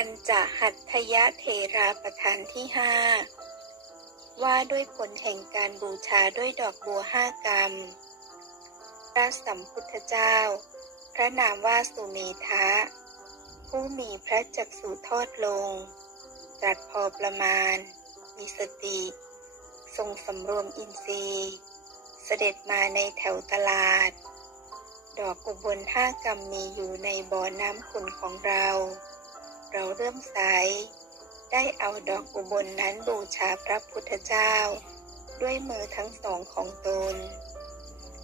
ปัญจหัตถยเถราประธานที่ห้าว่าด้วยผลแห่งการบูชาด้วยดอกบัวห้ากรรมพระสัมพุทธเจ้า พระนามว่าสุเมธะผู้มีพระจักษุทอดลงตรัสพอประมาณ มีสติ ทรงสำรวมอินทรีย์ เสด็จมาในแถวตลาด ดอกอุบลห้ากรรมมีอยู่ในบ่อน้ำขุนของเรา เริ่มใส ได้เอาดอกอุบลนนั้นบูชาพระพุทธเจ้า ด้วยมือทั้งสองของตน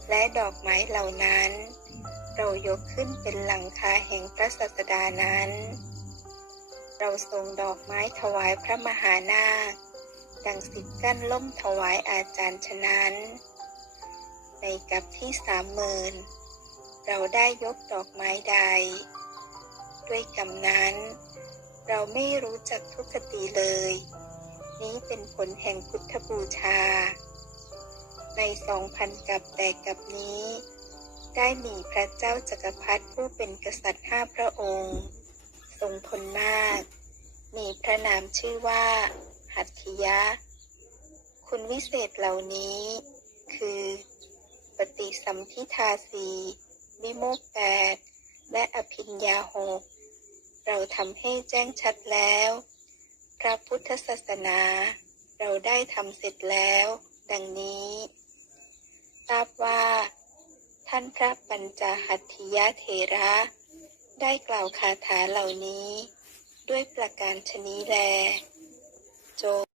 และดอกไม้เหล่านั้น เรายกขึ้นเป็นหลังคาแห่งพระศาสดานั้น เราส่งดอกไม้ถวายพระมหานาคดังสิบกั้นล่มถวายอาจารย์ฉะนั้น ในกับที่สามหมื่นเราได้ยกดอกไม้ใด ด้วยกรรมนั้น เราไม่รู้จักทุกขติเลย นี้เป็นผลแห่งพุทธบูชา ในสองพันกับแต่กับนี้ ได้มีพระเจ้าจักรพรรดิผู้เป็นกษัตริย์ห้าพระองค์ ทรงทนมาก มีพระนามชื่อว่า หัตถิยะ คุณวิเศษเหล่านี้ คือ ปฏิสัมพิทาสีวิโมกแปดและอภิญญาหก เราทำให้แจ้งชัดแล้ว พระพุทธศาสนา เราได้ทำเสร็จแล้ว ดังนี้ ทราบว่า ท่านพระปัญจหัตถิยะเถระ ได้กล่าวคาถาเหล่านี้ ด้วยประการชนี้แลจบ